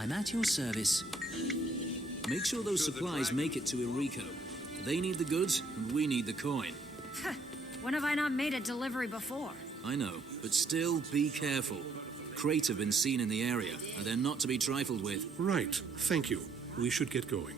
I'm at your service. Make sure those supplies make it to Enrico. They need the goods, and we need the coin. When have I not made a delivery before? I know, but still be careful. Crate have been seen in the area, and they're not to be trifled with. Right. Thank you. We should get going.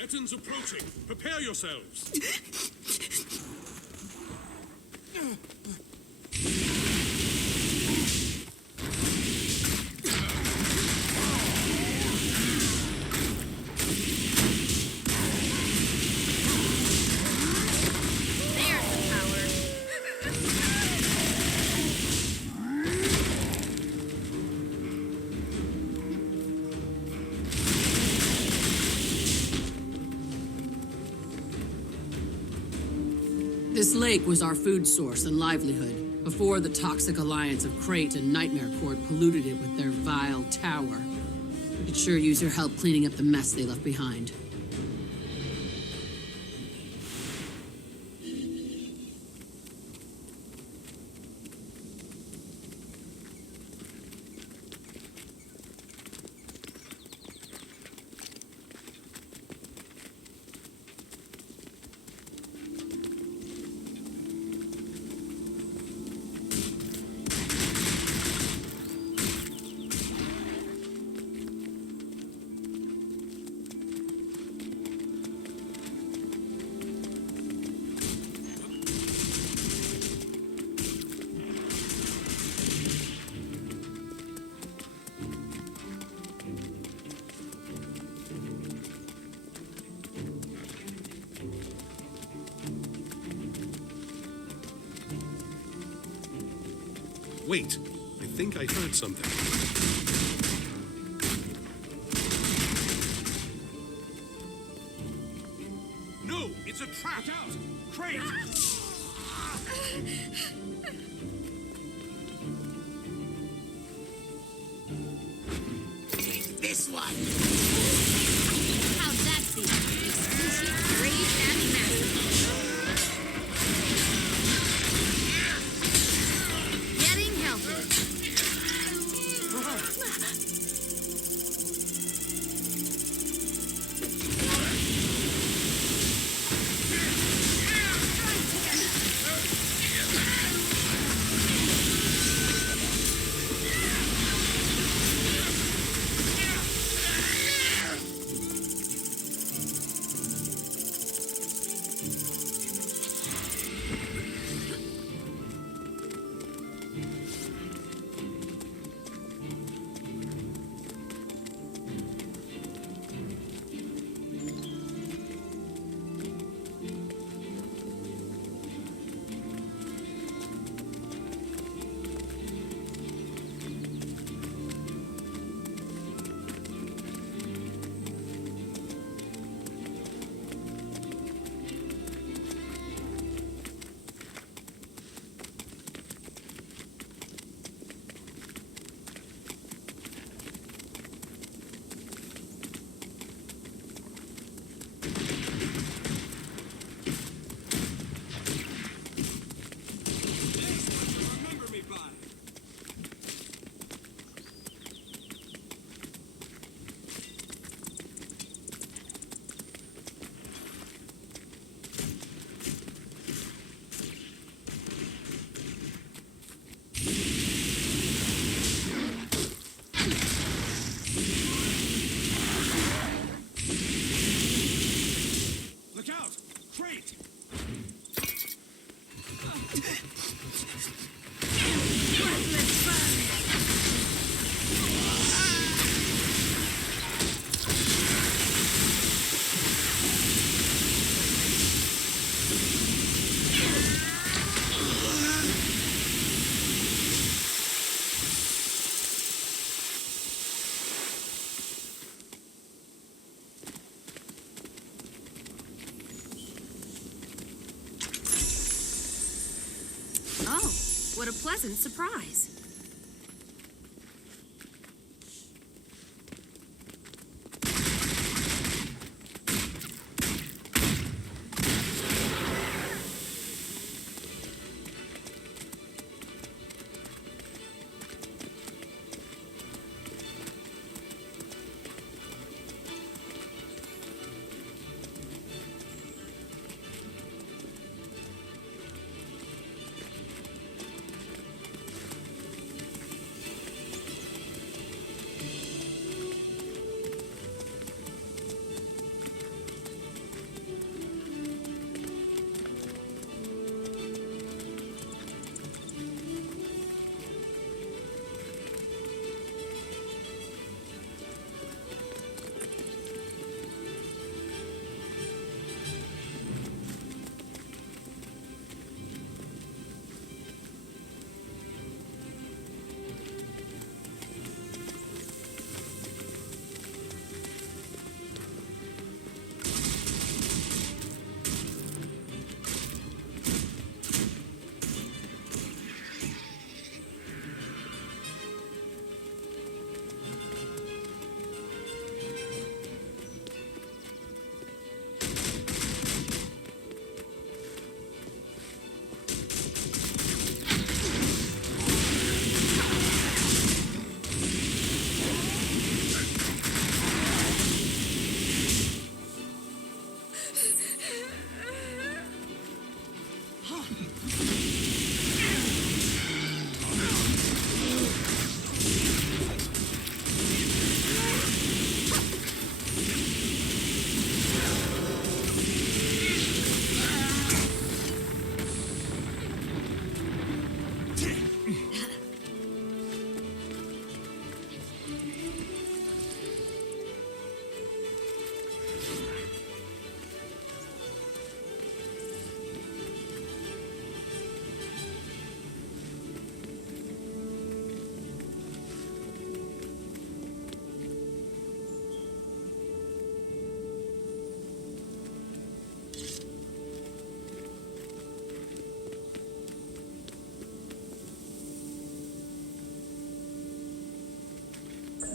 Etan's approaching. Prepare yourselves. There's the power. This lake was our food source and livelihood, before the toxic alliance of Crate and Nightmare Court polluted it with their vile tower. We could sure use your help cleaning up the mess they left behind. Wait, I think I heard something. No, it's a trap. Look out! Crate! This one! How'd that feel? Exclusive, great, and massive. Getting healthy. What a pleasant surprise.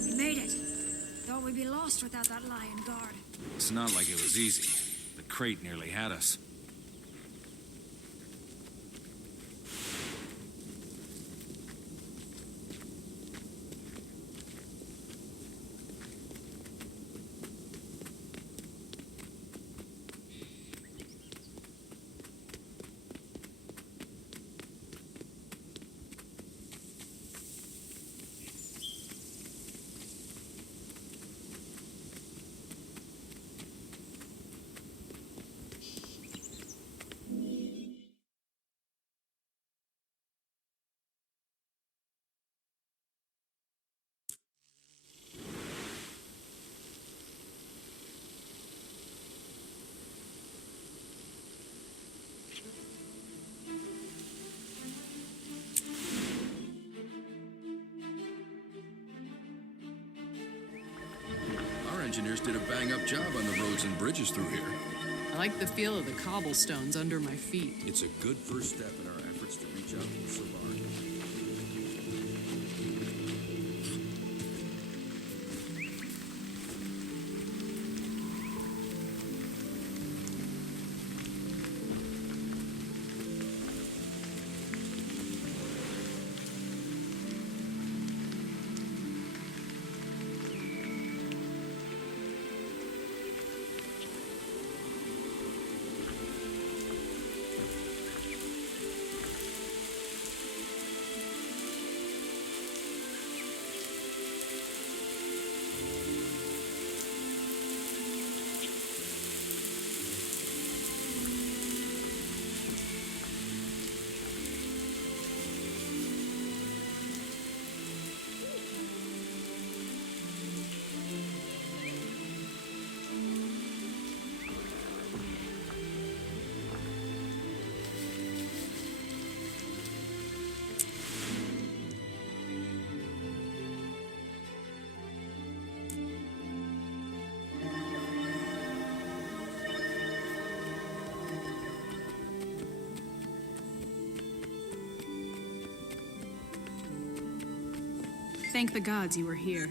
We made it. Thought we'd be lost without that lion guard. It's not like it was easy. The crate nearly had us. Engineers did a bang-up job on the roads and bridges through here. I like the feel of the cobblestones under my feet. It's a good first step in our efforts to reach out to the Savard. Thank the gods you were here.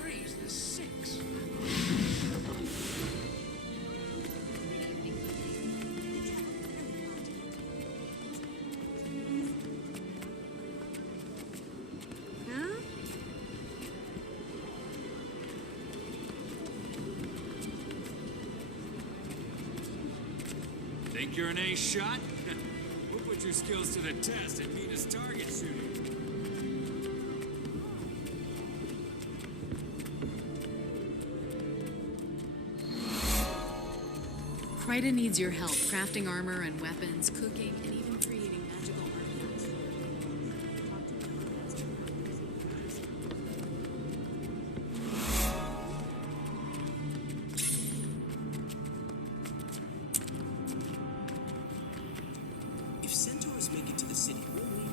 Praise the six. Think you're an ace shot? We'll put your skills to the test and meet us target shooting. Kryta needs your help crafting armor and weapons, cooking, and even creating magical artifacts. If centaurs make it to the city, will we win?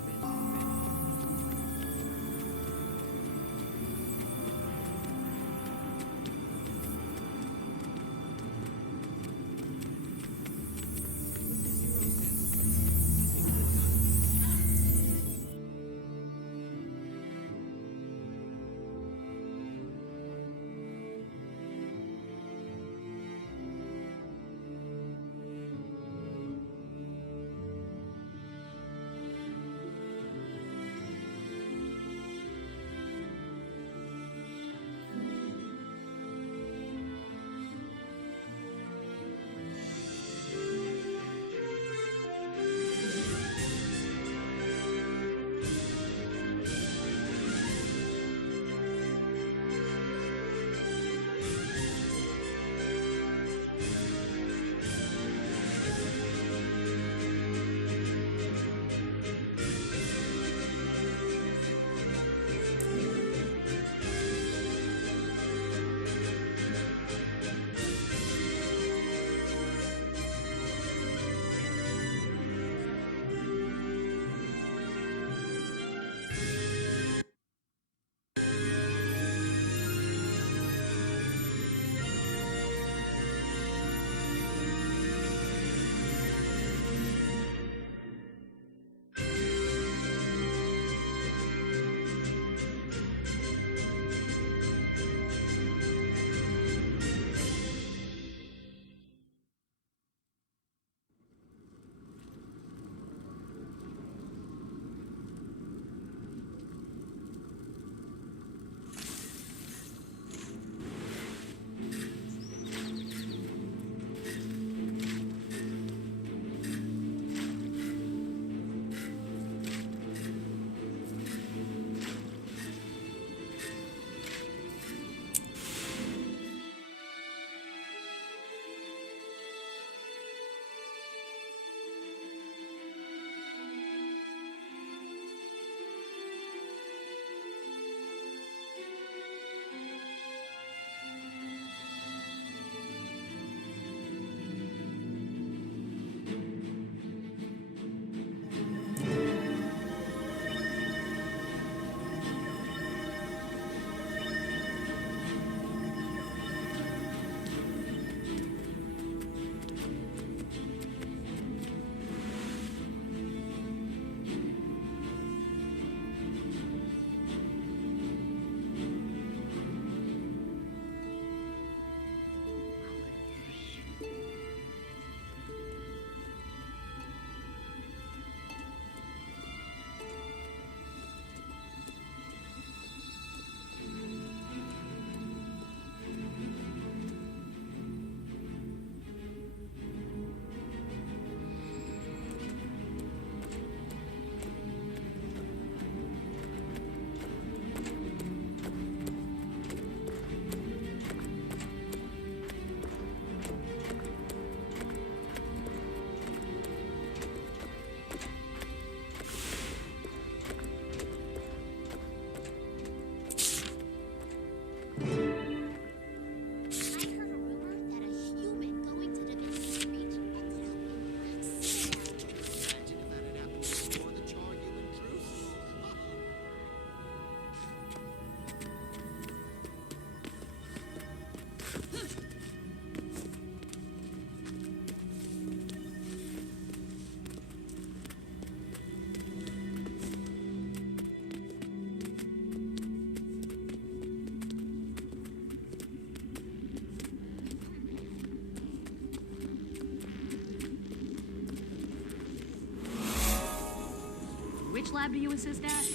Which lab do you assist at?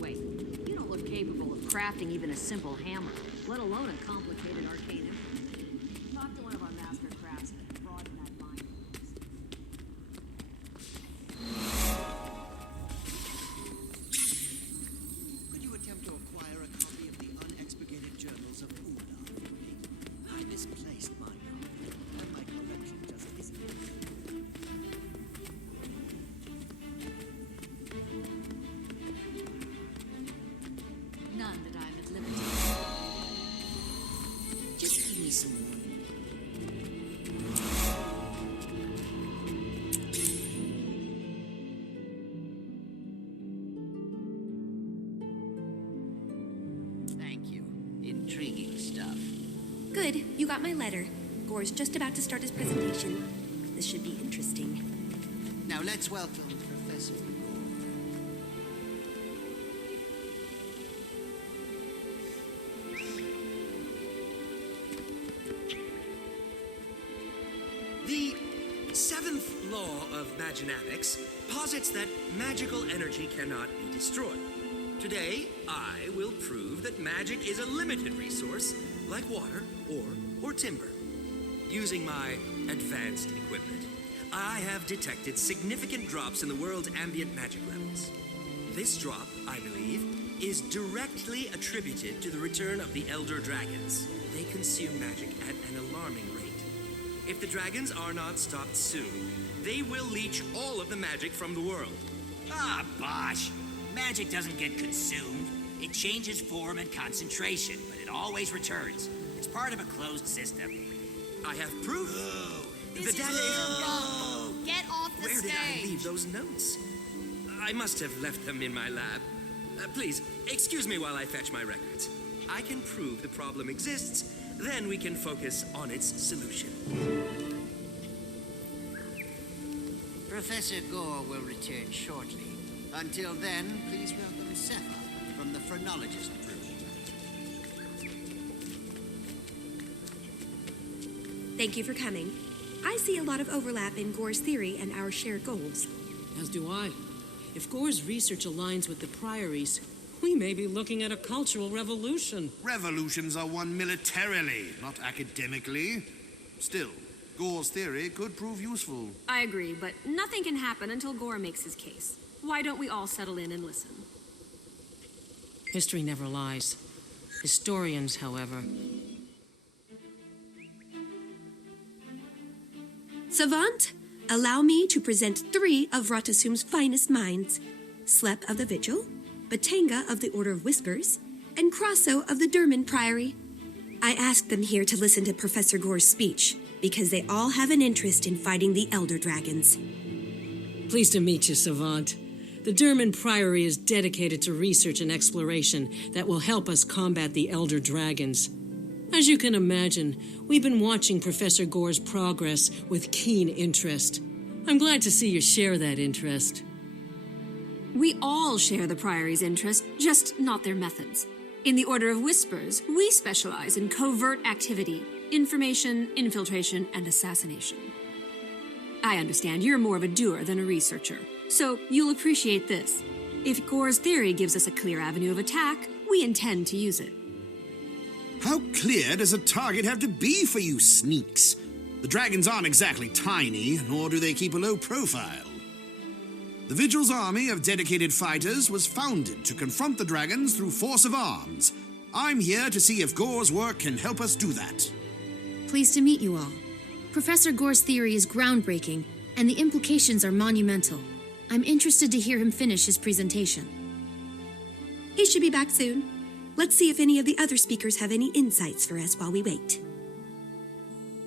Wait, you don't look capable of crafting even a simple hammer, let alone a complicated arcane implement. Talk to one of our master craftsmen and broaden that mind. Could you attempt to acquire a copy of the unexpurgated journals of Ula? I misplaced my copy, and my collection just isn't. None that I'm at liberty. Just give me some more. Thank you. Intriguing stuff. Good. You got my letter. Gore's just about to start his presentation. This should be interesting. Now let's welcome Professor Gore. The seventh law of maginatics posits that magical energy cannot be destroyed. Today, I will prove that magic is a limited resource, like water or timber. Using my advanced equipment, I have detected significant drops in the world's ambient magic levels. This drop, I believe, is directly attributed to the return of the Elder Dragons. They consume magic at an alarming rate. If the dragons are not stopped soon, they will leech all of the magic from the world. Ah, bosh. Magic doesn't get consumed. It changes form and concentration, but it always returns. It's part of a closed system. I have proof. The data is... Get off the Where stage! did I leave those notes? I must have left them in my lab. Please, excuse me while I fetch my records. I can prove the problem exists, then we can focus on its solution. Professor Gore will return shortly. Until then, please welcome Sepha from the phrenologist group. Thank you for coming. I see a lot of overlap in Gore's theory and our shared goals. As do I. If Gore's research aligns with the Priory's, we may be looking at a cultural revolution. Revolutions are won militarily, not academically. Still, Gore's theory could prove useful. I agree, but nothing can happen until Gore makes his case. Why don't we all settle in and listen? History never lies. Historians, however. Savant, allow me to present 3 of Ratasum's finest minds. Slep of the Vigil, Batanga of the Order of Whispers, and Crosso of the Durman Priory. I asked them here to listen to Professor Gore's speech, because they all have an interest in fighting the Elder Dragons. Pleased to meet you, Savant. The Durman Priory is dedicated to research and exploration that will help us combat the Elder Dragons. As you can imagine, we've been watching Professor Gore's progress with keen interest. I'm glad to see you share that interest. We all share the Priory's interest, just not their methods. In the Order of Whispers, we specialize in covert activity, information, infiltration, and assassination. I understand you're more of a doer than a researcher, so you'll appreciate this. If Gore's theory gives us a clear avenue of attack, we intend to use it. How clear does a target have to be for you sneaks? The dragons aren't exactly tiny, nor do they keep a low profile. The Vigil's army of dedicated fighters was founded to confront the dragons through force of arms. I'm here to see if Gore's work can help us do that. Pleased to meet you all. Professor Gore's theory is groundbreaking, and the implications are monumental. I'm interested to hear him finish his presentation. He should be back soon. Let's see if any of the other speakers have any insights for us while we wait.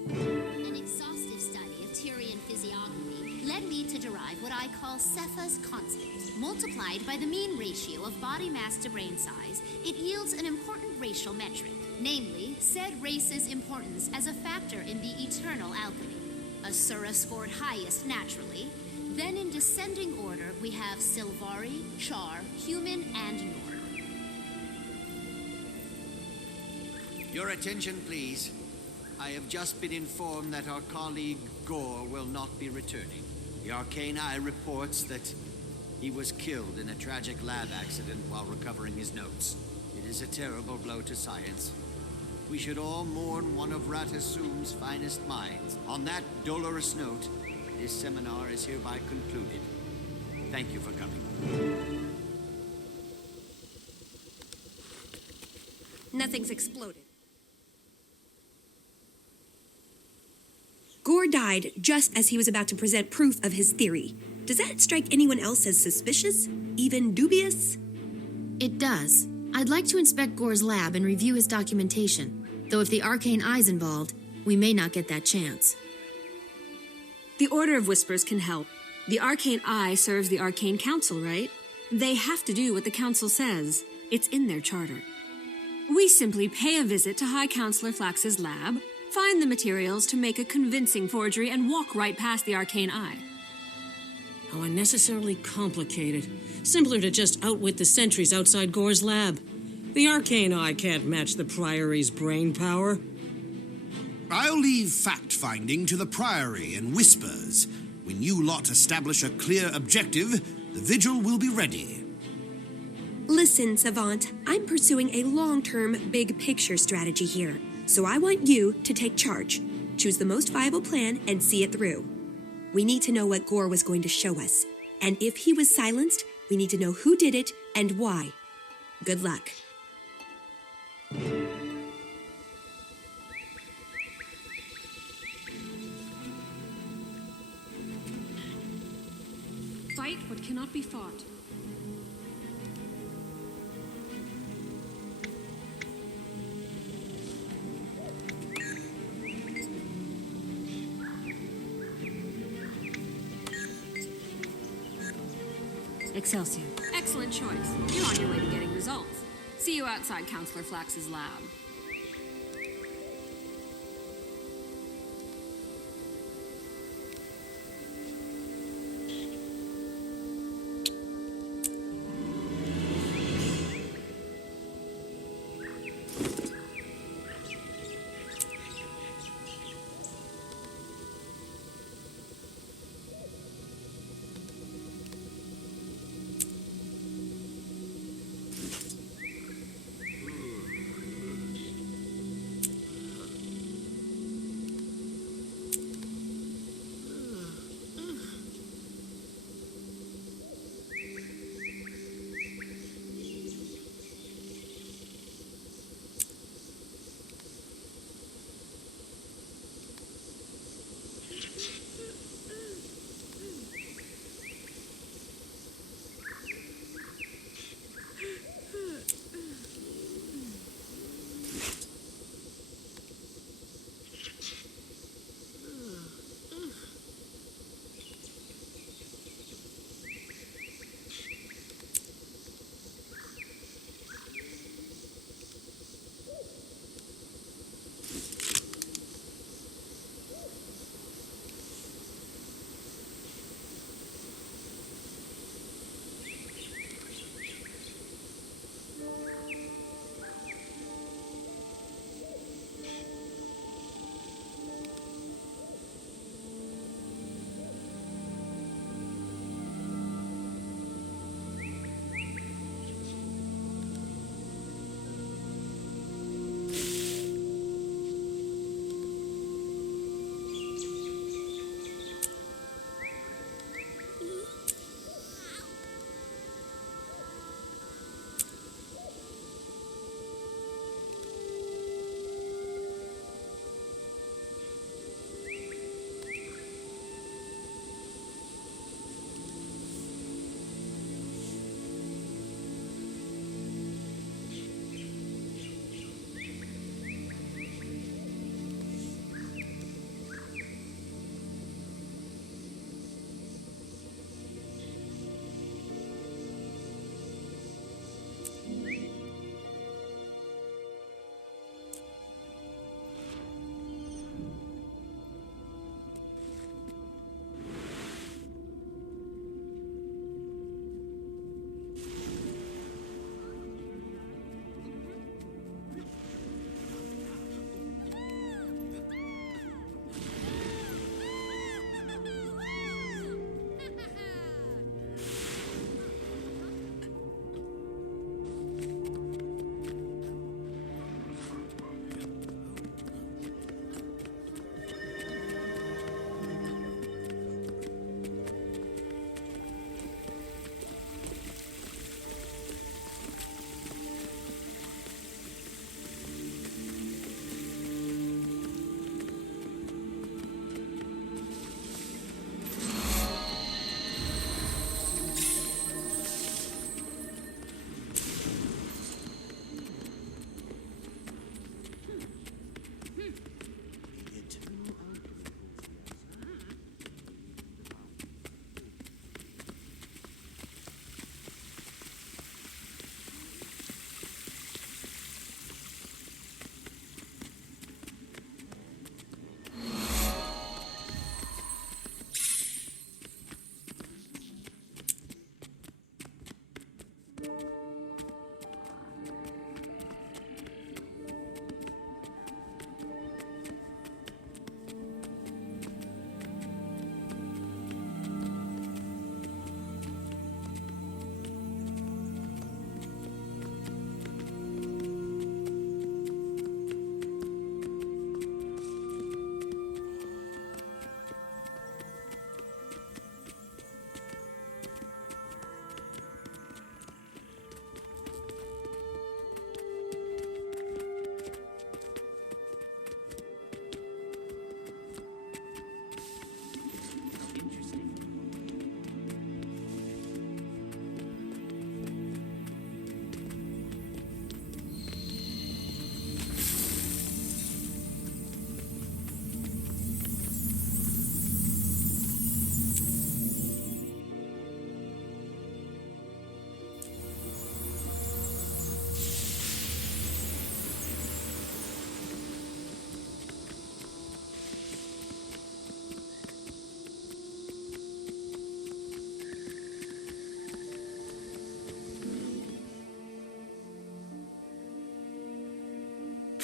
An exhaustive study of Tyrian physiognomy led me to derive what I call Cepha's constant. Multiplied by the mean ratio of body mass to brain size, it yields an important racial metric, namely, said race's importance as a factor in the eternal alchemy. Asura scored highest naturally. Then in descending order, we have Silvari, Char, Human, and Nord. Your attention, please. I have just been informed that our colleague Gore will not be returning. The Arcane Eye reports that He was killed in a tragic lab accident while recovering his notes. It is a terrible blow to science. We should all mourn one of Ratasum's finest minds. On that dolorous note, this seminar is hereby concluded. Thank you for coming. Nothing's exploded. Gore died just as he was about to present proof of his theory. Does that strike anyone else as suspicious? Even dubious? It does. I'd like to inspect Gore's lab and review his documentation, though if the Arcane Eye's involved, we may not get that chance. The Order of Whispers can help. The Arcane Eye serves the Arcane Council, right? They have to do what the Council says. It's in their charter. We simply pay a visit to High Counselor Flax's lab, find the materials to make a convincing forgery, and walk right past the Arcane Eye. How unnecessarily complicated. Simpler to just outwit the sentries outside Gore's lab. The Arcane Eye can't match the Priory's brain power. I'll leave fact-finding to the Priory and Whispers. When you lot establish a clear objective, the Vigil will be ready. Listen, Savant, I'm pursuing a long-term, big-picture strategy here, so I want you to take charge. Choose the most viable plan and see it through. We need to know what Gore was going to show us, and if he was silenced, we need to know who did it and why. Good luck. Fight what cannot be fought. Excelsior. Excellent choice. You're on your way to getting results. See you outside Counselor Flax's lab.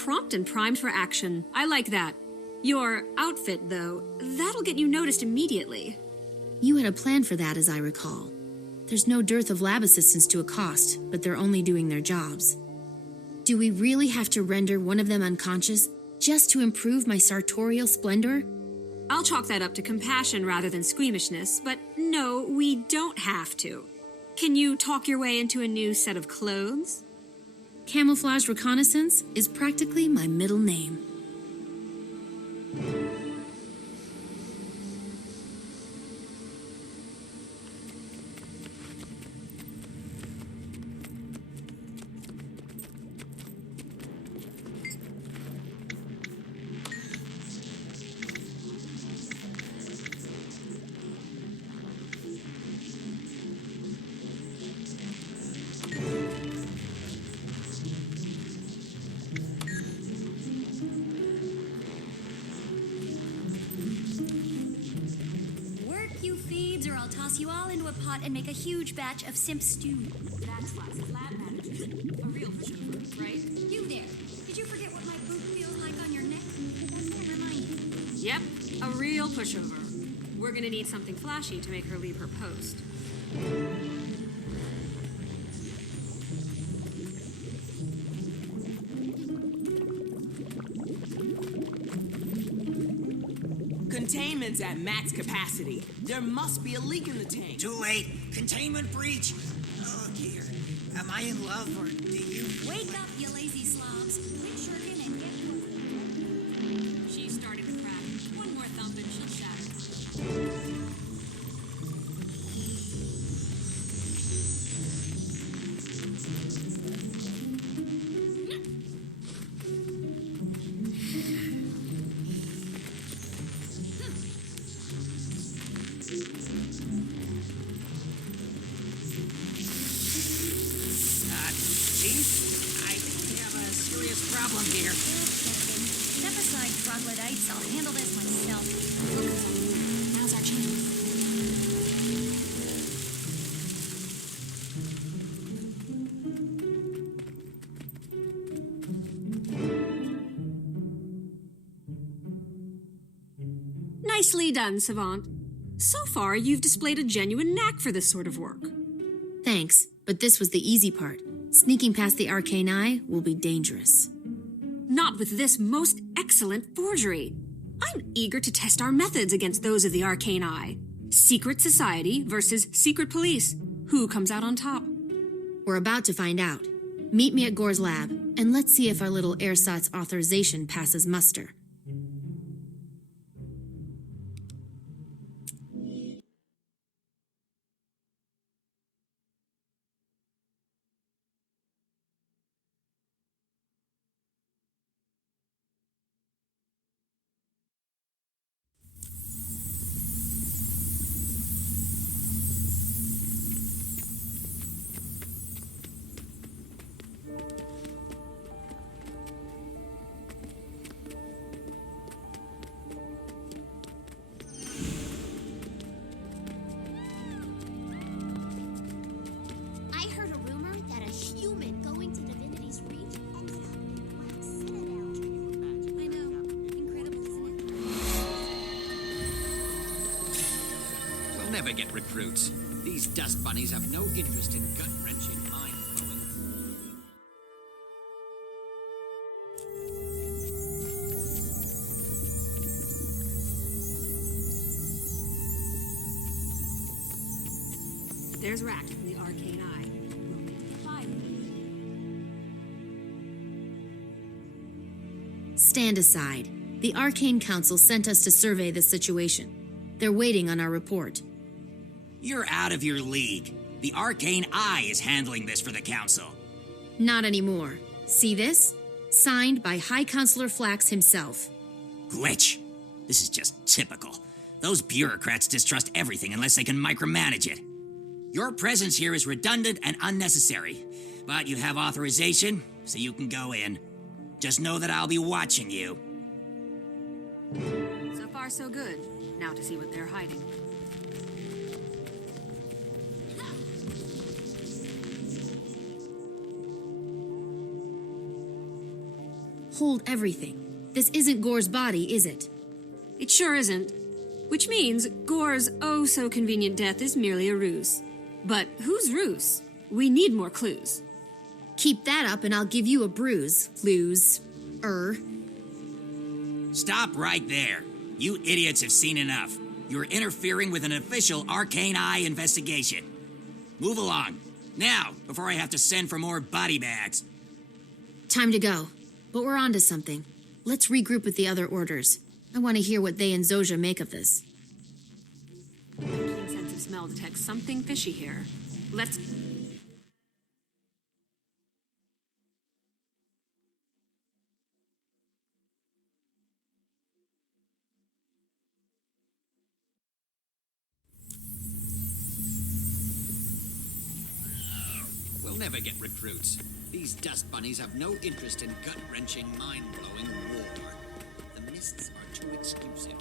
Prompt and primed for action. I like that. Your outfit, though, that'll get you noticed immediately. You had a plan for that, as I recall. There's no dearth of lab assistants to accost, but they're only doing their jobs. Do we really have to render one of them unconscious just to improve my sartorial splendor? I'll chalk that up to compassion rather than squeamishness, but no, we don't have to. Can you talk your way into a new set of clothes? Camouflage reconnaissance is practically my middle name. Or I'll toss you all into a pot and make a huge batch of simp stew. That's Fox's lab manager. A real pushover, right? You there. Did you forget what my boot feels like on your neck? Remind you. Yep, a real pushover. We're gonna need something flashy to make her leave her post. Containment's at max capacity. There must be a leak in the tank. Too late. Containment breach. Oh, dear. Am I in love, or do you... Wake up, you lazy slobs. Quit shirking and get moving. She's starting to crack. One more thump and she'll shatter. Problem here. Step aside, troglodytes. I'll handle this myself. Now's our chance. Nicely done, Savant. So far, you've displayed a genuine knack for this sort of work. Thanks, but this was the easy part. Sneaking past the arcane eye will be dangerous. Not with this most excellent forgery. I'm eager to test our methods against those of the arcane eye. Secret society versus secret police. Who comes out on top? We're about to find out. Meet me at Gore's lab, and let's see if our little ersatz authorization passes muster. Never get recruits. These dust bunnies have no interest in gut-wrenching mind-blowing. There's Rack from the arcane eye. We'll make it fire. Stand aside. The Arcane Council sent us to survey the situation. They're waiting on our report. You're out of your league. The Arcane Eye is handling this for the Council. Not anymore. See this? Signed by High Counselor Flax himself. Glitch. This is just typical. Those bureaucrats distrust everything unless they can micromanage it. Your presence here is redundant and unnecessary, but you have authorization, so you can go in. Just know that I'll be watching you. So far, so good. Now to see what they're hiding. hold everything. This isn't Gore's body, is it? It sure isn't. Which means Gore's oh-so-convenient death is merely a ruse. But whose ruse? We need more clues. Keep that up and I'll give you a bruise, Stop right there. You idiots have seen enough. You're interfering with an official Arcane Eye investigation. Move along. Now, before I have to send for more body bags. Time to go. But we're onto something. Let's regroup with the other orders. I want to hear what they and Zojia make of this. My keen sense of smell detects something fishy here. Let's... We'll never get recruits. These dust bunnies have no interest in gut-wrenching, mind-blowing war. The mists are too exclusive.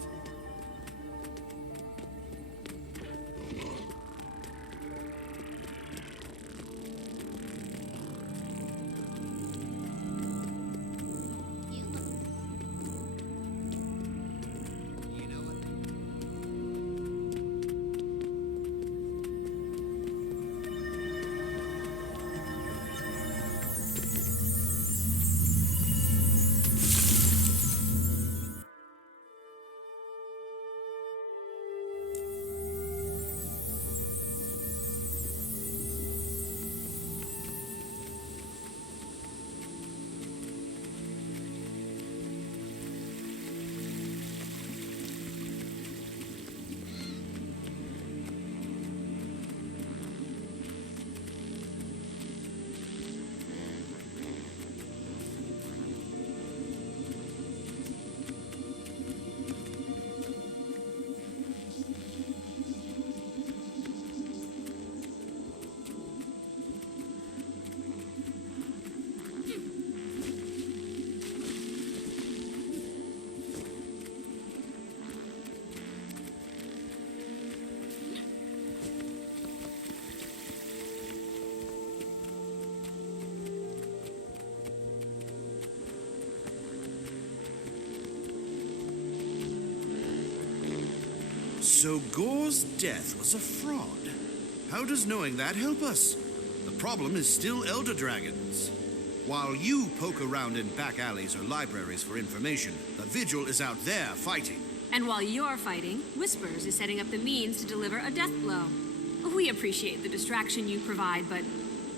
So Gore's death was a fraud. How does knowing that help us? The problem is still elder dragons. While you poke around in back alleys or libraries for information, the Vigil is out there fighting. And while you're fighting, Whispers is setting up the means to deliver a death blow. We appreciate the distraction you provide, but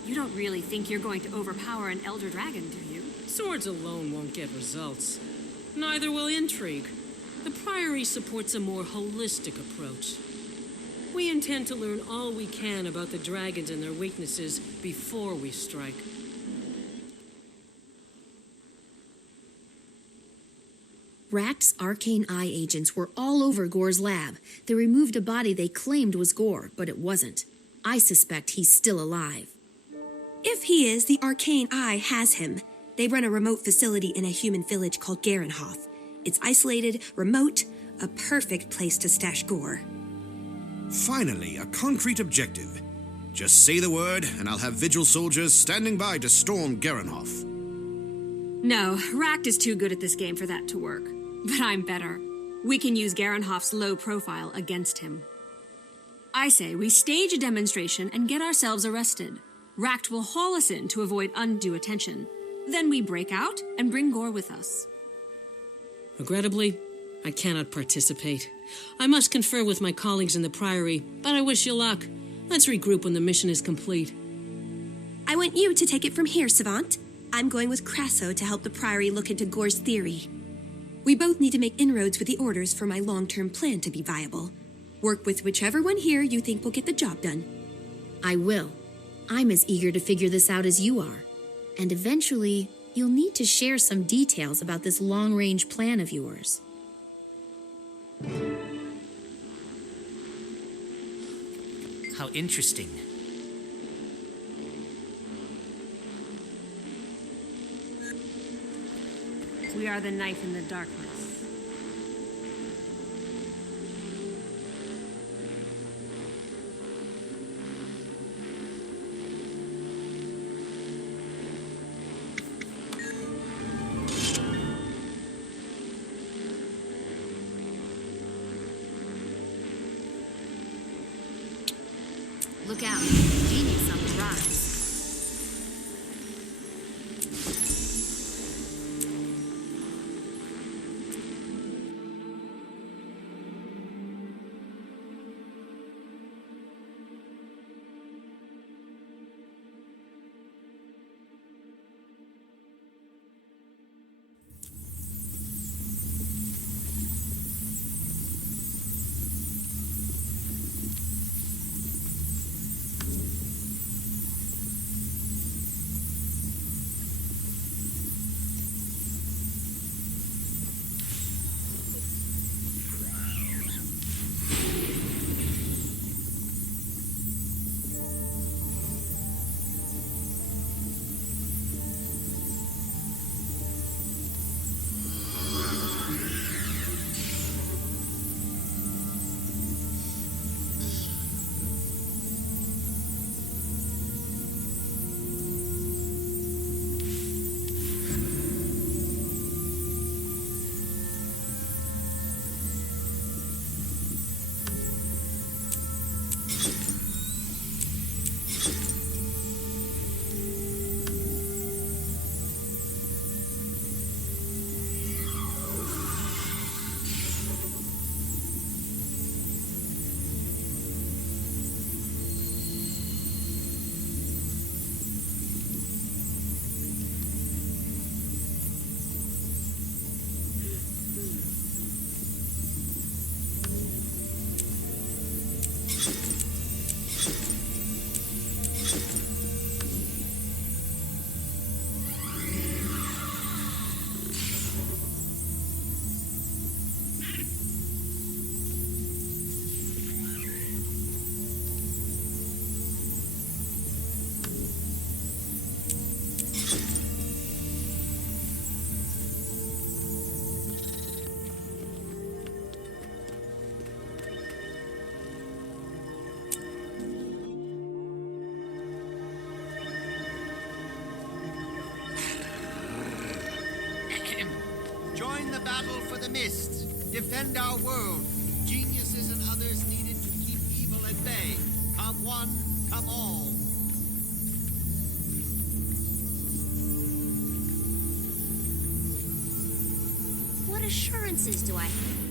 you don't really think you're going to overpower an elder dragon, do you? Swords alone won't get results. Neither will intrigue. The Priory supports a more holistic approach. We intend to learn all we can about the dragons and their weaknesses before we strike. Rakt's Arcane Eye agents were all over Gore's lab. They removed a body they claimed was Gore, but it wasn't. I suspect he's still alive. If he is, the Arcane Eye has him. They run a remote facility in a human village called Garenhoth. It's isolated, remote, a perfect place to stash Gore. Finally, a concrete objective. Just say the word, and I'll have Vigil soldiers standing by to storm Garenhoth. No, Rakt is too good at this game for that to work. But I'm better. We can use Garenhoff's low profile against him. I say we stage a demonstration and get ourselves arrested. Rakt will haul us in to avoid undue attention. Then we break out and bring Gore with us. Regrettably, I cannot participate. I must confer with my colleagues in the Priory, but I wish you luck. Let's regroup when the mission is complete. I want you to take it from here, Savant. I'm going with Crasso to help the Priory look into Gore's theory. We both need to make inroads with the orders for my long-term plan to be viable. Work with whichever one here you think will get the job done. I will. I'm as eager to figure this out as you are. And eventually, you'll need to share some details about this long-range plan of yours. How interesting. We are the knife in the darkness. Look out. Genius on the rise. Join the battle for the mists. Defend our world. Geniuses and others needed to keep evil at bay. Come one, come all. What assurances do I have?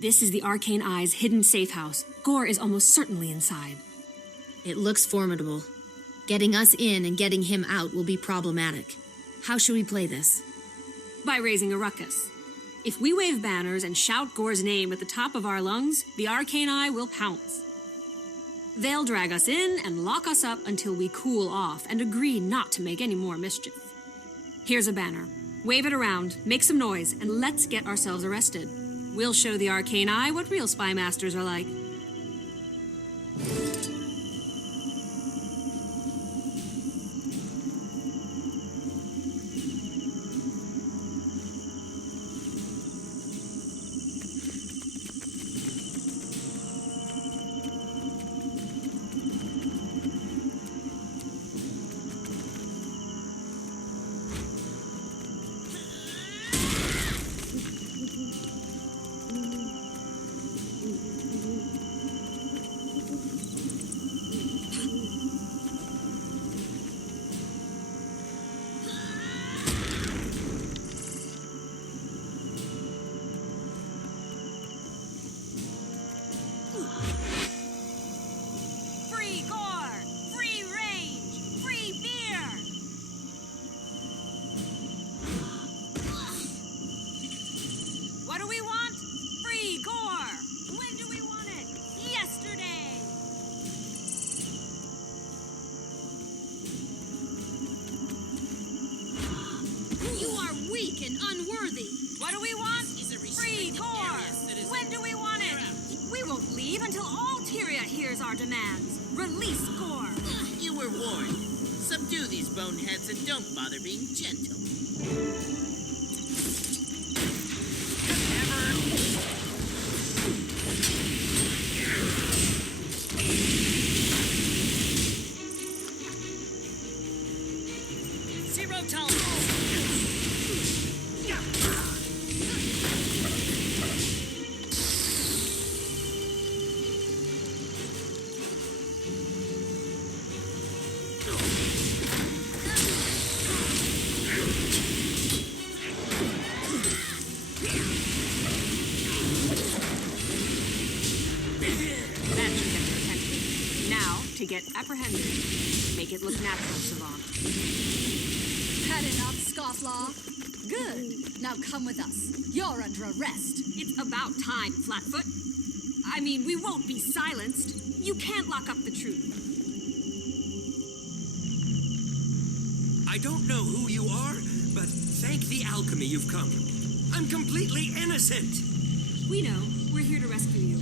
This is the Arcane Eye's hidden safe house. Gore is almost certainly inside. It looks formidable. Getting us in and getting him out will be problematic. How should we play this? By raising a ruckus. If we wave banners and shout Gore's name at the top of our lungs, the Arcane Eye will pounce. They'll drag us in and lock us up until we cool off and agree not to make any more mischief. Here's a banner. Wave it around, make some noise, and let's get ourselves arrested. We'll show the Arcane Eye what real spy masters are like. And unworthy. What do we want? Free Gore! When do we want it? We won't leave until all Tyria hears our demands. Release Gore! You were warned. Subdue these boneheads and don't bother being gentle. Zero tolerance. To get apprehended. Make it look natural, Savant. Had enough, Scofflaw? Good. Now come with us. You're under arrest. It's about time, Flatfoot. I mean, we won't be silenced. You can't lock up the truth. I don't know who you are, but thank the alchemy you've come. I'm completely innocent. We know. We're here to rescue you.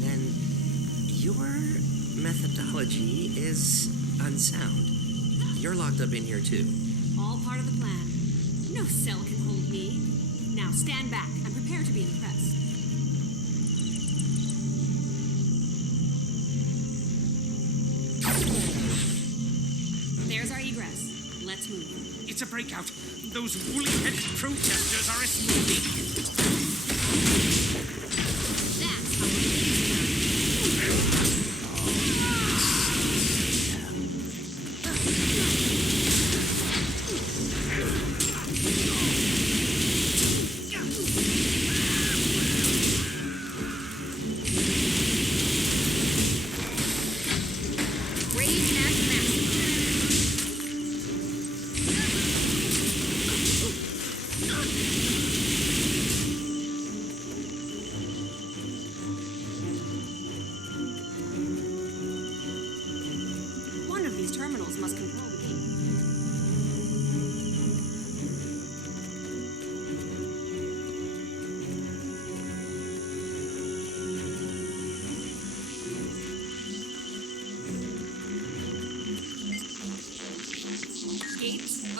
Then your methodology is unsound. You're locked up in here too. All part of the plan. No cell can hold me. Now stand back and prepare to be impressed. There's our egress. Let's move. It's a breakout. Those woolly-headed protesters are escaping. That's how we're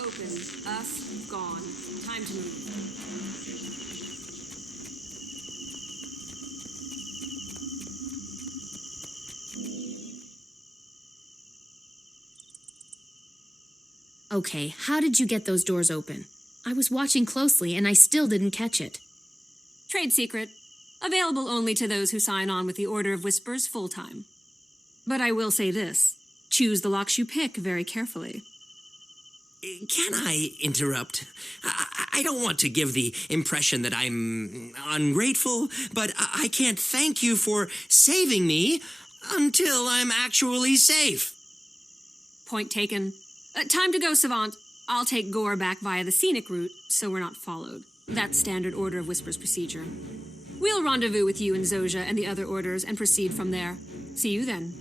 open. Us gone. Time to move. Okay, how did you get those doors open? I was watching closely and I still didn't catch it. Trade secret. Available only to those who sign on with the Order of Whispers full-time. But I will say this. Choose the locks you pick very carefully. Can I interrupt? I don't want to give the impression that I'm ungrateful, but I can't thank you for saving me until I'm actually safe. Point taken. Time to go, Savant. I'll take Gore back via the scenic route, so we're not followed. That's standard Order of Whispers procedure. We'll rendezvous with you and Zojia and the other orders and proceed from there. See you then.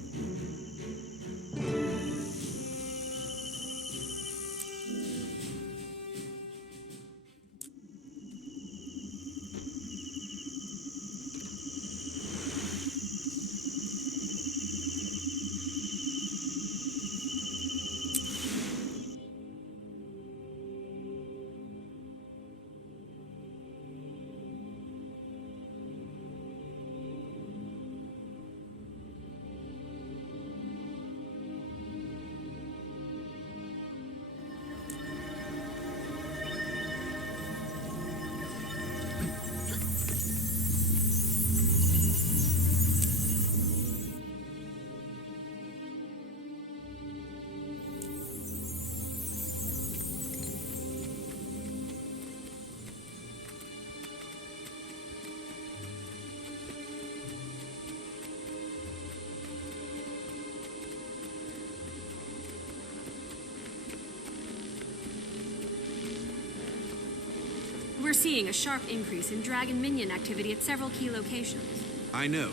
We're seeing a sharp increase in dragon minion activity at several key locations. I know.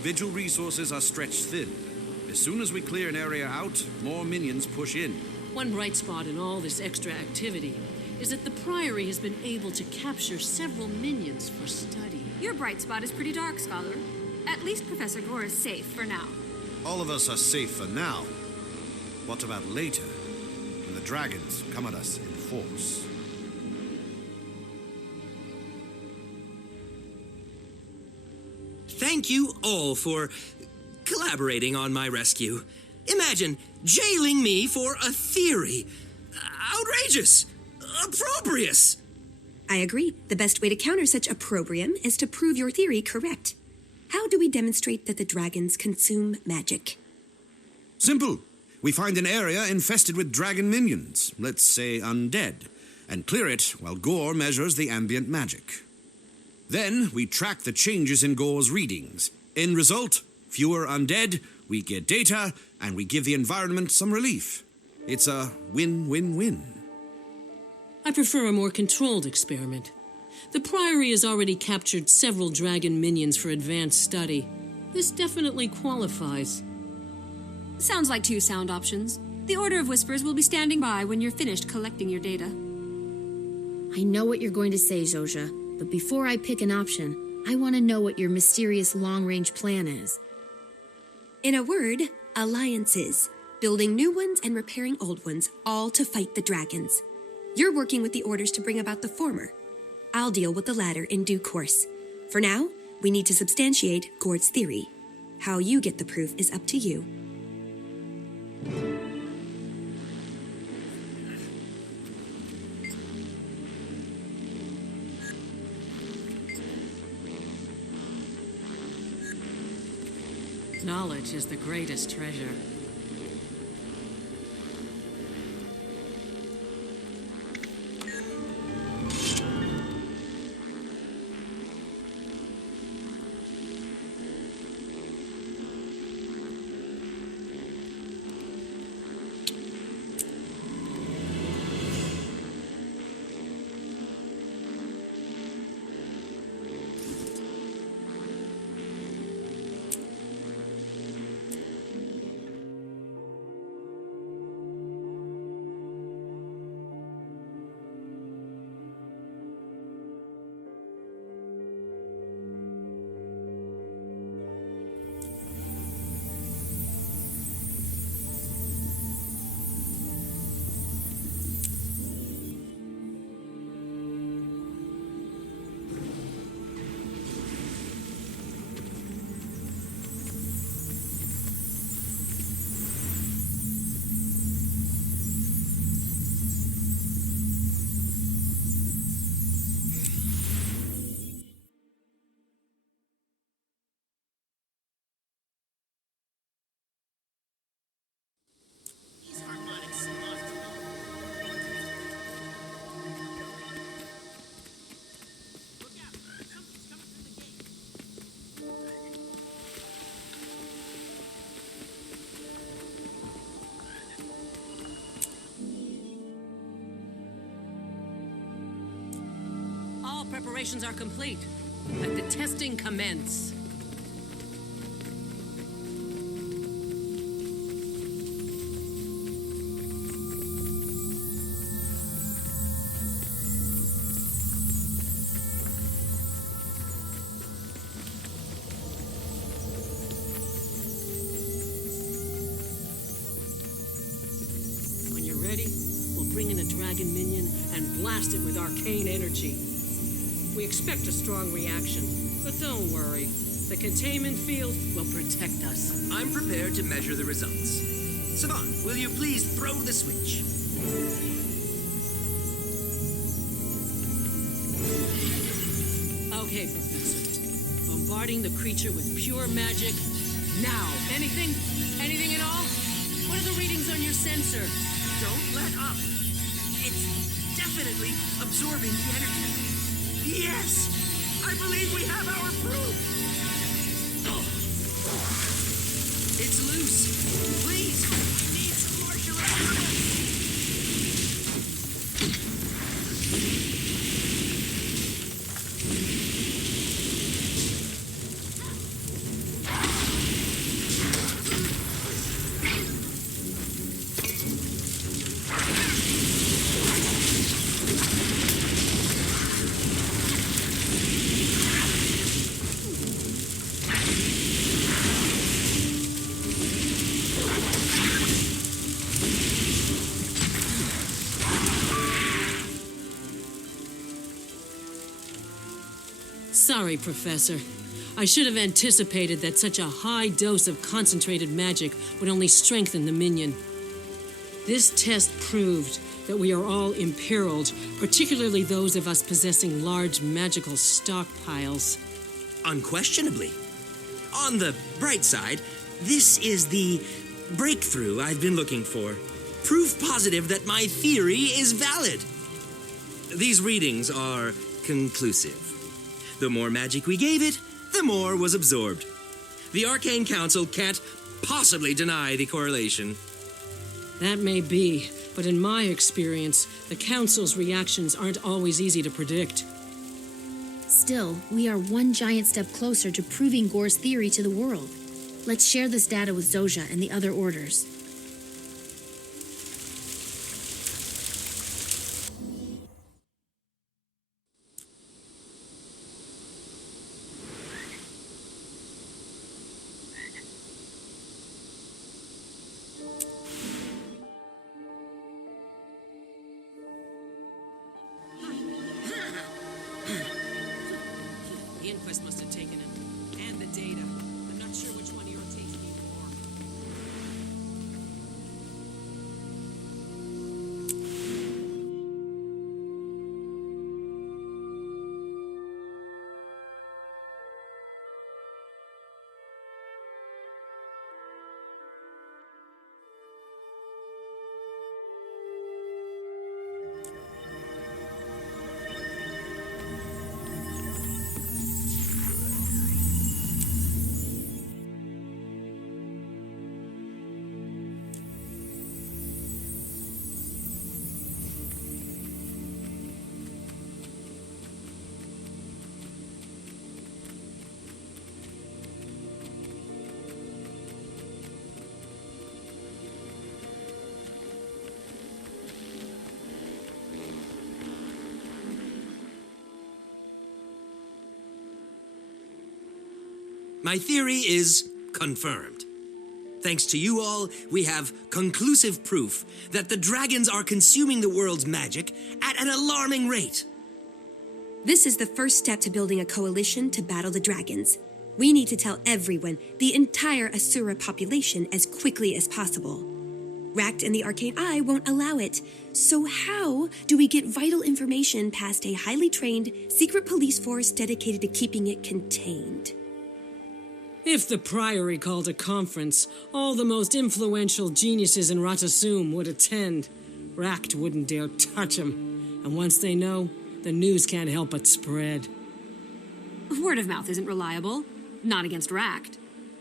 Vigil resources are stretched thin. As soon as we clear an area out, more minions push in. One bright spot in all this extra activity is that the Priory has been able to capture several minions for study. Your bright spot is pretty dark, Scholar. At least Professor Gore is safe for now. All of us are safe for now. What about later, when the dragons come at us in force? Thank you all for collaborating on my rescue. Imagine jailing me for a theory. Outrageous! Opprobrious! I agree. The best way to counter such opprobrium is to prove your theory correct. How do we demonstrate that the dragons consume magic? Simple. We find an area infested with dragon minions, let's say undead, and clear it while Gore measures the ambient magic. Then we track the changes in Gore's readings. End result, fewer undead, we get data, and we give the environment some relief. It's a win-win-win. I prefer a more controlled experiment. The Priory has already captured several dragon minions for advanced study. This definitely qualifies. Sounds like two sound options. The Order of Whispers will be standing by when you're finished collecting your data. I know what you're going to say, Zojia, but before I pick an option, I want to know what your mysterious long-range plan is. In a word, alliances. Building new ones and repairing old ones, all to fight the dragons. You're working with the orders to bring about the former. I'll deal with the latter in due course. For now, we need to substantiate Gore's theory. How you get the proof is up to you. Knowledge is the greatest treasure. All preparations are complete. Let the testing commence. When you're ready, we'll bring in a dragon minion and blast it with arcane energy. We expect a strong reaction, but don't worry. The containment field will protect us. I'm prepared to measure the results. Savant, will you please throw the switch? Okay, Professor. Bombarding the creature with pure magic. Now, anything? Anything at all? What are the readings on your sensor? Don't let up. It's definitely absorbing the energy. Yes! I believe we have our proof! Oh. It's loose. Please, I need some martial arts. Sorry, Professor. I should have anticipated that such a high dose of concentrated magic would only strengthen the minion. This test proved that we are all imperiled, particularly those of us possessing large magical stockpiles. Unquestionably. On the bright side, this is the breakthrough I've been looking for. Proof positive that my theory is valid. These readings are conclusive. The more magic we gave it, the more was absorbed. The Arcane Council can't possibly deny the correlation. That may be, but in my experience, the Council's reactions aren't always easy to predict. Still, we are one giant step closer to proving Gore's theory to the world. Let's share this data with Zojja and the other orders. The inquest must have taken it, and the data. I'm not sure which one irritates me more. My theory is confirmed. Thanks to you all, we have conclusive proof that the dragons are consuming the world's magic at an alarming rate. This is the first step to building a coalition to battle the dragons. We need to tell everyone, the entire Asura population, as quickly as possible. Ract and the Arcane Eye won't allow it. So how do we get vital information past a highly trained, secret police force dedicated to keeping it contained? If the Priory called a conference, all the most influential geniuses in Ratasum would attend. Ract wouldn't dare touch them. And once they know, the news can't help but spread. Word of mouth isn't reliable. Not against Ract.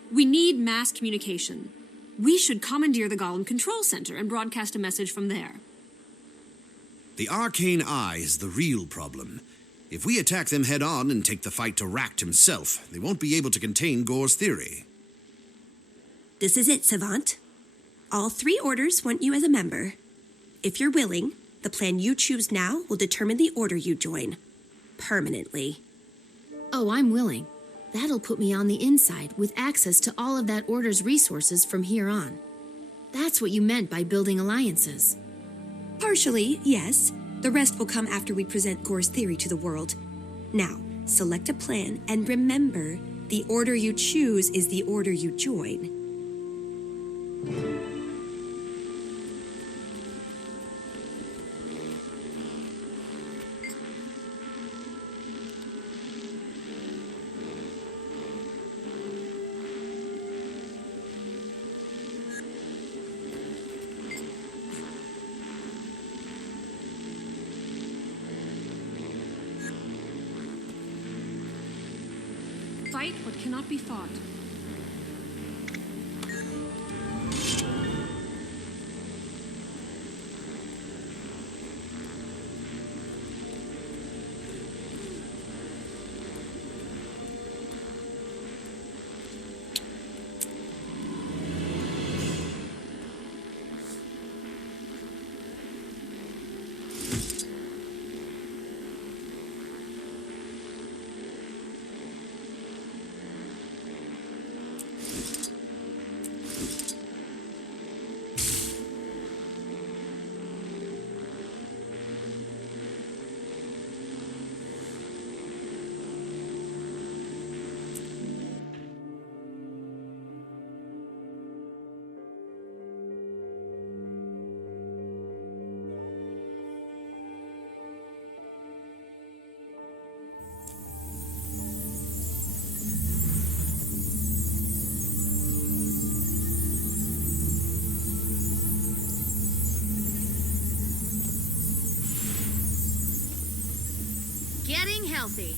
We need mass communication. We should commandeer the Golem Control Center and broadcast a message from there. The Arcane Eye is the real problem. If we attack them head-on and take the fight to Racht himself, they won't be able to contain Gore's theory. This is it, Savant. All 3 orders want you as a member. If you're willing, the plan you choose now will determine the order you join. Permanently. Oh, I'm willing. That'll put me on the inside with access to all of that order's resources from here on. That's what you meant by building alliances. Partially, yes. The rest will come after we present Gore's theory to the world. Now, select a plan and remember, the order you choose is the order you join. Fight what cannot be fought. Getting healthy.